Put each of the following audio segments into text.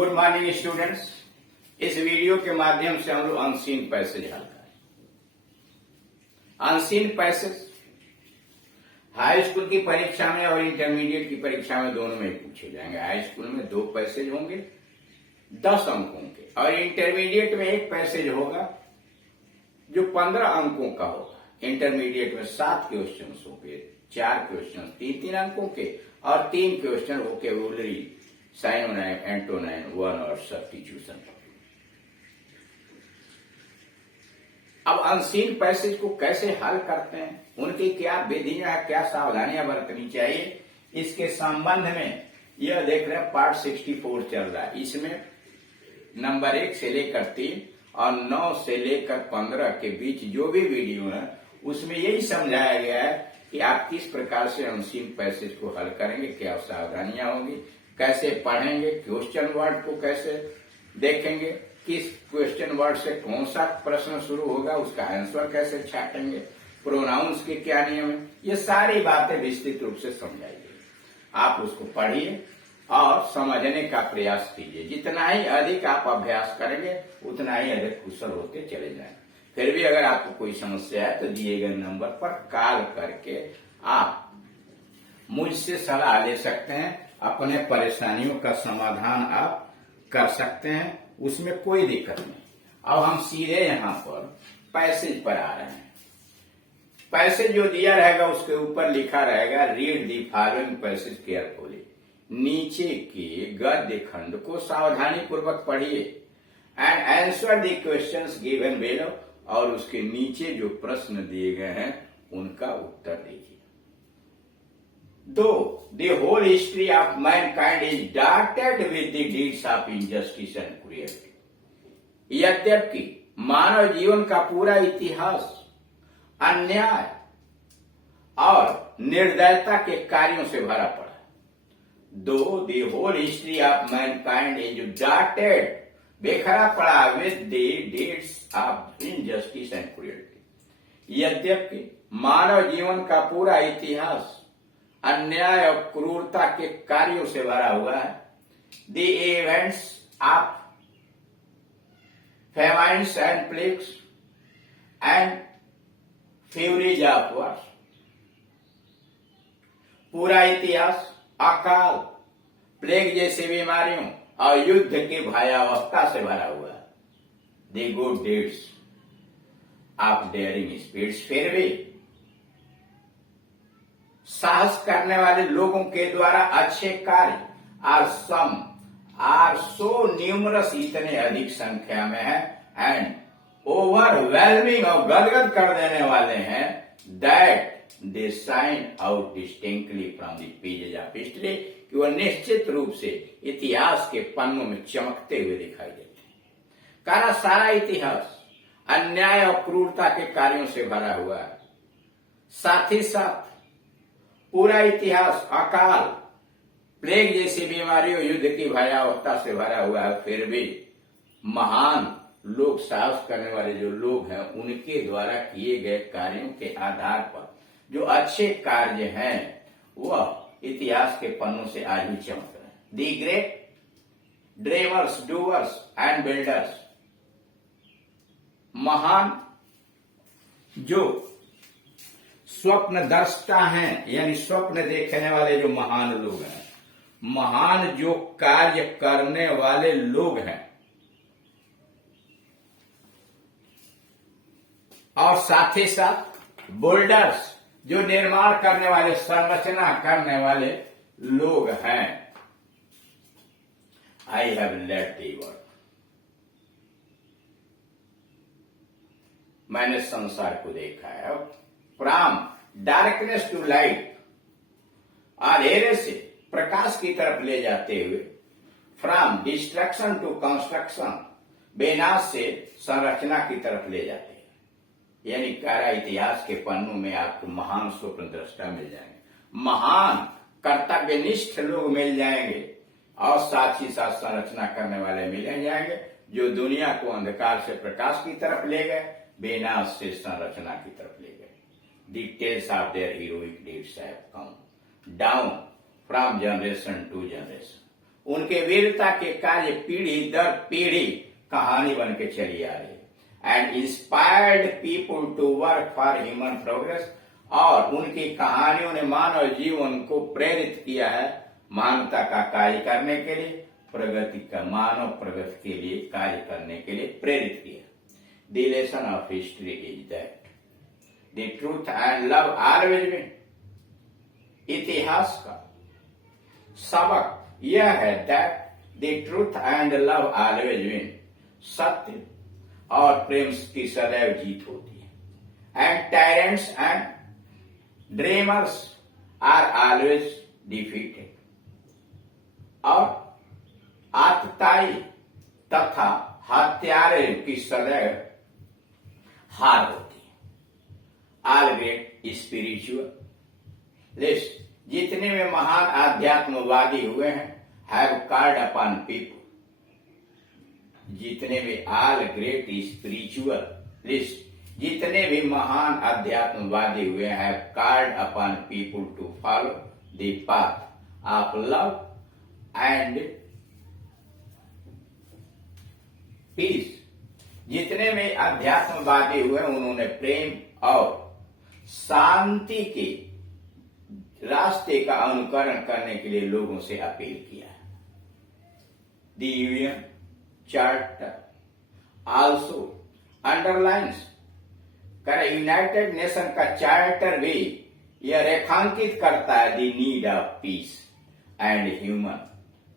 Good morning students. इस video के माध्यम से हम लोग अनसीन पैसेज हल करें। अनसीन पैसेज हाई स्कूल की परीक्षा में और इंटरमीडिएट की परीक्षा में दोनों में पूछे जाएंगे। हाई स्कूल में 2 पैसेज होंगे 10 अंकों के, और इंटरमीडिएट में 1 पैसेज होगा जो 15 अंकों का होगा। इंटरमीडिएट में 7 क्वेश्चन होंगे, 4 क्वेश्चन 3-3 अंकों के और 3 क्वेश्चन वोकेबुलरी, साइनोनाइम, एंटोनाइम, वन और सब्स्टिट्यूशन। अब अनसीन पैसेज को कैसे हल करते हैं, उनकी क्या विधियां, क्या सावधानियां बरतनी चाहिए, इसके संबंध में यह देख रहे हैं पार्ट 64 चल रहा है। इसमें नंबर 1 से लेकर 3 और 9 से लेकर 15 के बीच जो भी वीडियो है उसमें यही समझाया गया है कि आप किस प्रकार से अनसीन पैसेज को हल करेंगे, क्या सावधानियां होंगी, कैसे पढ़ेंगे, क्वेश्चन वर्ड को कैसे देखेंगे, किस क्वेश्चन वर्ड से कौन सा प्रश्न शुरू होगा, उसका आंसर कैसे छाटेंगे, प्रोनाउंस के क्या नियम है, ये सारी बातें विस्तृत रूप से समझाई गई। आप उसको पढ़िए और समझने का प्रयास कीजिए। जितना ही अधिक आप अभ्यास करेंगे उतना ही अधिक कुशल होते चले जाएंगे। फिर भी अगर आपको कोई समस्या है तो दिए गए नंबर पर कॉल करके आप मुझसे सलाह ले सकते हैं, अपने परेशानियों का समाधान आप कर सकते हैं, उसमें कोई दिक्कत नहीं। अब हम सीधे यहाँ पर पैसेज पर आ रहे हैं। पैसेज जो दिया रहेगा उसके ऊपर लिखा रहेगा read the following passage carefully. नीचे के गद्य खंड को सावधानी पूर्वक पढ़िए and answer the questions given below, और उसके नीचे जो प्रश्न दिए गए हैं उनका उत्तर दीजिए। Though the whole history of mankind is dotted with the deeds of injustice and cruelty, यद्यपि मानव जीवन का पूरा इतिहास अन्याय और निर्दयता के कार्यों से भरा पड़ा है। Though the whole history of mankind is dotted, बेखरा पड़ा with the deeds of injustice and cruelty, यद्यपि मानव जीवन का पूरा इतिहास अन्याय और क्रूरता के कार्यों से भरा हुआ है। The events of famines and plagues and furies of wars, पूरा इतिहास अकाल, प्लेग जैसी बीमारियों और युद्ध की भयावहता से भरा हुआ है। The good deeds of daring spirits, फिर भी साहस करने वाले लोगों के द्वारा अच्छे कार्य आर सो न्यूमरस, इतने अधिक संख्या में है, एंड ओवरवेलमिंग, और गदगद कर देने वाले हैं, that they shine out distinctly from the pages of history, कि वह निश्चित रूप से इतिहास के पन्नों में चमकते हुए दिखाई देते हैं। कारण सारा इतिहास अन्याय और क्रूरता के कार्यों से भरा हुआ है। साथ ही साथ पूरा इतिहास अकाल, प्लेग जैसी बीमारियों, युद्ध की भयावहता से भरा हुआ है। फिर भी महान लोग, साहस करने वाले जो लोग हैं, उनके द्वारा किए गए कार्यों के आधार पर जो अच्छे कार्य हैं वह इतिहास के पन्नों से आज भी चमक रहे हैं। The great dreamers, doers and builders, महान जो स्वप्न दर्शता हैं, यानी स्वप्न देखने वाले जो महान लोग हैं, महान जो कार्य करने वाले लोग हैं, और साथ ही साथ बिल्डर्स, जो निर्माण करने वाले, संरचना करने वाले लोग हैं। I have let the world, मैंने संसार को देखा है। फ्रॉम डार्कनेस टू लाइट, अंधेरे से प्रकाश की तरफ ले जाते हुए, फ्रॉम डिस्ट्रक्शन टू कंस्ट्रक्शन, विनाश से संरचना की तरफ ले जाते हैं। यानी कारा इतिहास के पन्नों में आपको महान स्वप्न दृष्टा मिल जाएंगे, महान कर्तव्यनिष्ठ लोग मिल जाएंगे, और साथ ही साथ संरचना करने वाले मिल जाएंगे, जो दुनिया को अंधकार से प्रकाश की तरफ ले गए, विनाश से संरचना की तरफ ले गए। Details of their heroic deeds have come down from generation to generation. उनके वीरता के कार्य पीढ़ी दर पीढ़ी कहानी बन के चली आ रही है and inspired people to work for human progress. और उनकी कहानियों ने मानव जीवन को प्रेरित किया है मानवता का कार्य करने के लिए, प्रगति का मानव प्रगति के लिए कार्य करने के लिए प्रेरित किया। The lesson of history is that the truth and love always win. इतिहास का सबक यह है that the truth and love always win. सत्य और प्रेम की सदैव जीत होती है and tyrants and dreamers are always defeated. और आतताई तथा हत्यारे की सदैव हार होती है। ऑल ग्रेट स्पिरिचुअल लिस्ट जितने में महान आध्यात्मवादी हुए हैं हैव कॉल्ड अपॉन पीपल। जितने भी ऑल ग्रेट स्पिरिचुअल लिस्ट जितने भी महान अध्यात्मवादी हुए हैं called upon people to follow the path of love and peace. जितने में अध्यात्मवादी हुए उन्होंने प्रेम और शांति के रास्ते का अनुकरण करने के लिए लोगों से अपील किया है। The UN charter also underlines कर यूनाइटेड नेशन का चार्टर भी यह रेखांकित करता है the need of peace and human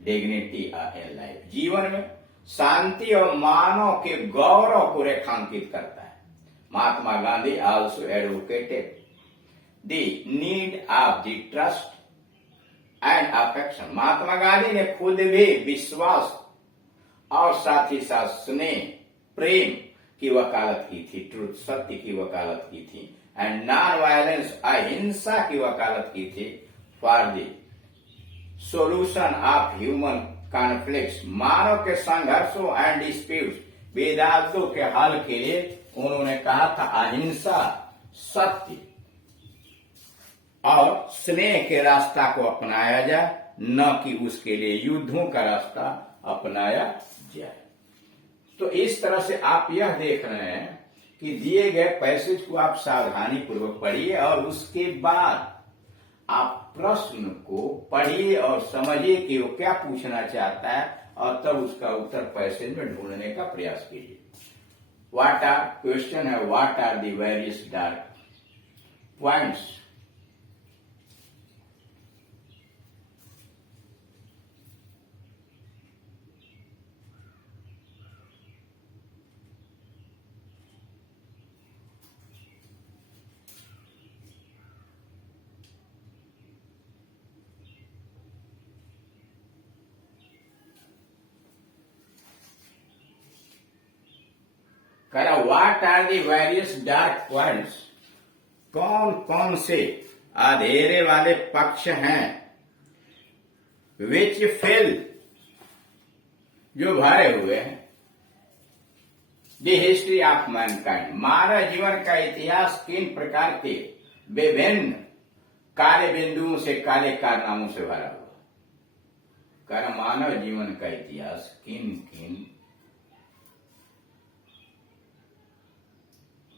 dignity in life. जीवन में शांति और मानव के गौरव को रेखांकित करता है। Mahatma Gandhi also advocated the need of the trust and affection. Mahatma Gandhi ने खुद भी विश्वास और साथ ही साथ स्नेह प्रेम की वकालत की थी, ट्रुथ सत्य की वकालत की थी एंड नॉन वायलेंस अहिंसा की वकालत की थी for the solution of human conflicts. मानव के संघर्षों एंड डिस्प्यूट्स विवादों के हल के लिए उन्होंने कहा था अहिंसा सत्य और स्नेह के रास्ता को अपनाया जाए, न कि उसके लिए युद्धों का रास्ता अपनाया जाए। तो इस तरह से आप यह देख रहे हैं कि दिए गए पैसेज को आप सावधानी पूर्वक पढ़िए और उसके बाद आप प्रश्न को पढ़िए और समझिए कि वो क्या पूछना चाहता है और तब उसका उत्तर पैसेज में ढूंढने का प्रयास कीजिए। व्हाट आर क्वेश्चन है what are the various dark points. करा what are the various dark points. कौन कौन से अंधेरे वाले पक्ष हैं विच फिल जो भरे हुए हैं द हिस्ट्री ऑफ मैनकाइंड। मानव जीवन का इतिहास किन प्रकार के विभिन्न काले बिंदुओं से काले कारनामों से भरा हुआ। कर मानव जीवन का इतिहास किन किन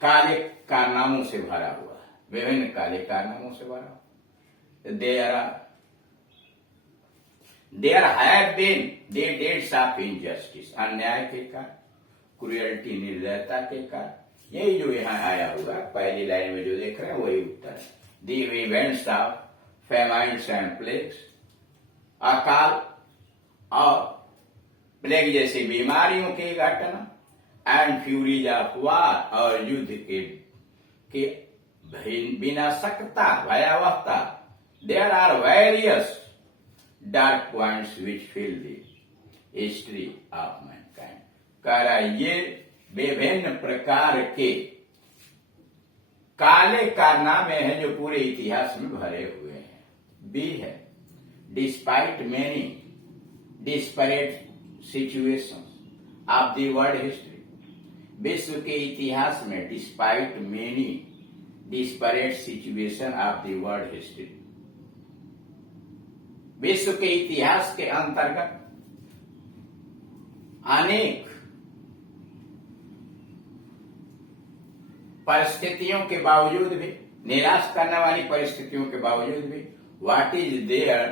काले कारनामों से भरा हुआ है, विभिन्न काले कारनामों से भरा। There have been the dates of injustice. अन्याय के कारण, क्रुएल्टी निर्दयता के कारण। यही जो यहाँ आया हुआ है पहली लाइन में जो देख रहे हैं वही उत्तर है। The events of famines and plagues. अकाल और प्लेग जैसी बीमारियों की घटना एंड फ्यूरीज ऑफ वार और युद्ध के विनाशकता भयावहता। There are various dark points which fill the history of mankind. कह रहा ये विभिन्न प्रकार के काले कारनामे हैं जो पूरे इतिहास में भरे हुए हैं। बी है despite many disparate situations of the world history. विश्व के इतिहास में despite many disparate situation of the world history विश्व के इतिहास के अंतर्गत अनेक परिस्थितियों के बावजूद भी, निराश करने वाली परिस्थितियों के बावजूद भी, what is there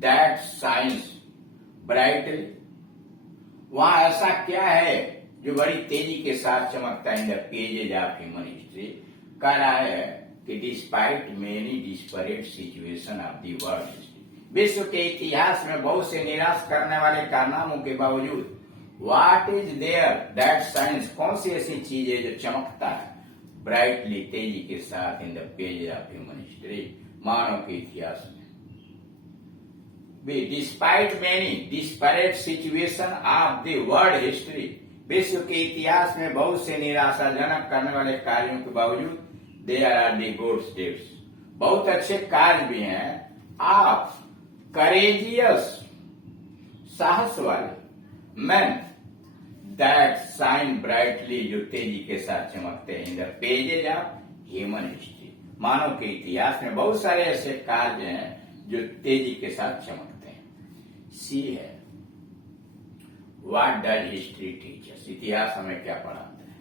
that science brightly, वहां ऐसा क्या है जो बड़ी तेजी के साथ चमकता है इन the pages of human history. कह रहा है कि despite many desperate situation of the world history, विश्व के इतिहास में बहुत से निराश करने वाले कारनामों के बावजूद, what is there that science, कौन सी ऐसी चीज है जो चमकता है ब्राइटली, तेजी के साथ in the page of human history, मानव के इतिहास में। Despite many desperate situation of the world history, विश्व के इतिहास में बहुत से निराशाजनक करने वाले कार्यों के बावजूद, there are the good steps, बहुत अच्छे कार्य भी हैं, आप करेजियस, साहस वाले, मैन दैट शाइन ब्राइटली, जो तेजी के साथ चमकते हैं in the pages of human history, मानव के इतिहास में बहुत सारे ऐसे कार्य हैं जो तेजी के साथ चमकते हैं। सी है what does history teach us, इतिहास हमें क्या पढ़ाता है।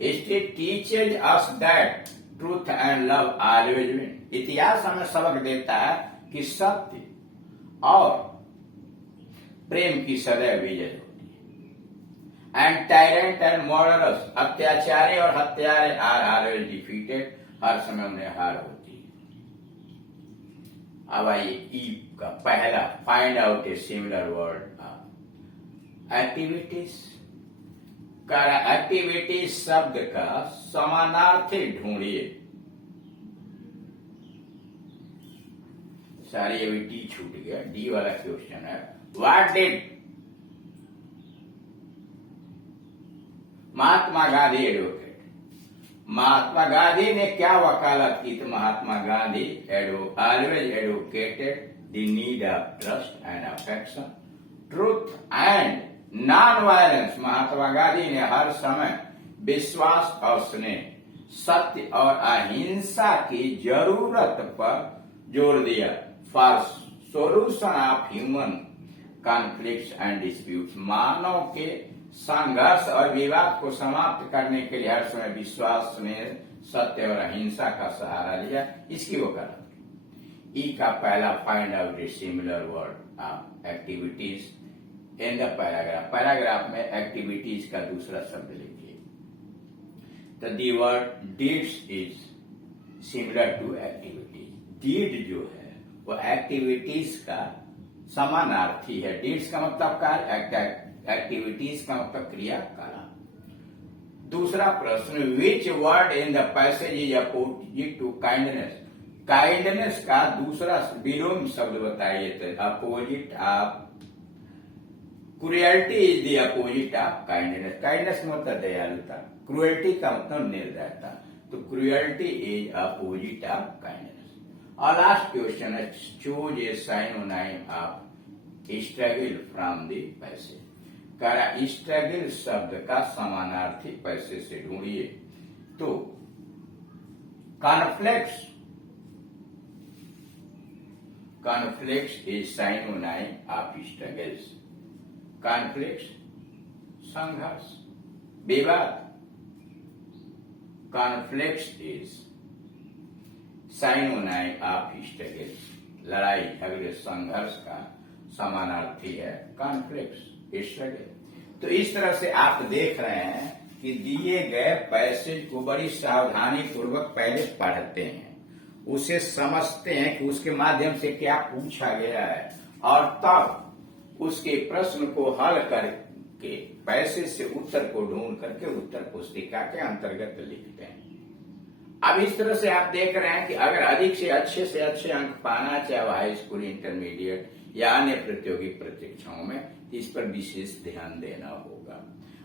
History teaches us that truth and love always win, इतिहास हमें सबक देता है कि सत्य और प्रेम की सदैव विजय होती है। एंड टायरेंट एंड मर्डरर्स, अत्याचारी और हत्यारे आर ऑलवेज डिफीटेड, हर समय उन्हें हार होती है। अब आइए ई का पहला, find out a similar word of activities. Activities शब्द का समानार्थी ढूंढिए। सारी अभी डी छूट गया, डी वाला क्वेश्चन है, what did Mahatma Gandhi advocate, Mahatma Gandhi ने क्या वकालत की। तो Mahatma Gandhi always advocated the need of trust and affection, truth and non violence, Mahatma Gandhi ने हर समय विश्वास और स्नेह, सत्य और अहिंसा की जरूरत पर जोर दिया। For solution of human conflicts and disputes, मानव के संघर्ष और विवाद को समाप्त करने के लिए हर समय विश्वास, स्नेह, सत्य और अहिंसा का सहारा लिया, इसकी वकालत। ई का पहला, find out a similar word of activities in the paragraph, paragraph में एक्टिविटीज का दूसरा शब्द लिखिए। तो the word deeds is similar to activities, deed जो है वो एक्टिविटीज का समानार्थी है। डीड्स का मतलब कार्य, एक्टिविटीज का मतलब क्रियाकलाप। दूसरा प्रश्न, which word in the passage is opposite to kindness, kindness का दूसरा विलोम शब्द बताइए। तो opposite of cruelty is the opposite of kindness, kindness मतलब दयालुता, क्रुएल्टी का मतलब निर्दयता, तो cruelty is opposite of kindness. और लास्ट क्वेश्चन है, choose a synonym of struggle from the passage. Struggle शब्द का समानार्थी पैसे से ढूंढिए। तो conflicts, conflicts is synonym of struggles, conflicts संघर्ष, विवाद, conflicts is synonym of struggles, लड़ाई झगड़े संघर्ष का समानार्थी है कॉन्फ्लिक्ट्स, स्ट्रगल। तो इस तरह से आप देख रहे हैं कि दिए गए पैसेज को बड़ी सावधानी पूर्वक पहले पढ़ते हैं, उसे समझते हैं कि उसके माध्यम से क्या पूछा गया है, और तब उसके प्रश्न को हल करके पैसेज से उत्तर को ढूंढ करके उत्तर पुस्तिका के अंतर्गत लिखते हैं। अब इस तरह से आप देख रहे हैं कि अगर अधिक से अच्छे अंक पाना चाहे हाई स्कूल, इंटरमीडिएट या अन्य प्रतियोगी परीक्षाओं में, इस पर विशेष ध्यान देना होगा।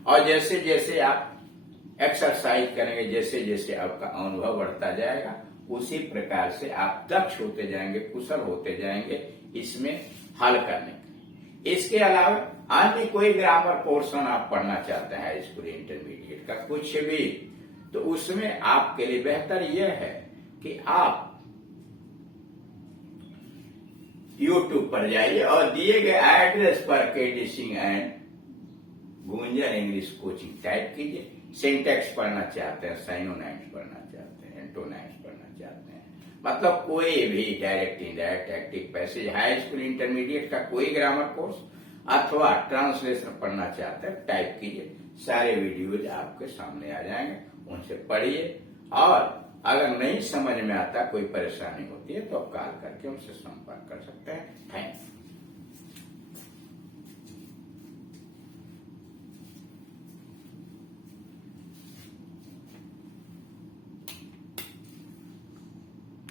और जैसे जैसे आप एक्सरसाइज करेंगे, जैसे जैसे आपका अनुभव बढ़ता जाएगा, उसी प्रकार से आप दक्ष होते जाएंगे, कुशल होते जाएंगे इसमें हल करने के। इसके अलावा अन्य कोई ग्रामर पोर्शन आप पढ़ना चाहते हैं हाई स्कूल, इंटरमीडिएट का कुछ भी, तो उसमें आपके लिए बेहतर यह है कि आप यूट्यूब पर जाइए और दिए गए एड्रेस पर KD Singh and Gunjan English coaching type कीजिए। सिंटेक्स पढ़ना चाहते हैं, साइनोनाइम्स पढ़ना चाहते हैं, एंटोनाइम्स पढ़ना चाहते हैं, मतलब कोई भी direct indirect active passage, high school intermediate का कोई ग्रामर कोर्स अथवा ट्रांसलेशन पढ़ना चाहते हैं, टाइप कीजिए। सारे वीडियोज आपके सामने आ जाएंगे, उनसे पढ़िए। और अगर नहीं समझ में आता, कोई परेशानी होती है तो आप कॉल करके उनसे संपर्क कर सकते हैं। Thank you.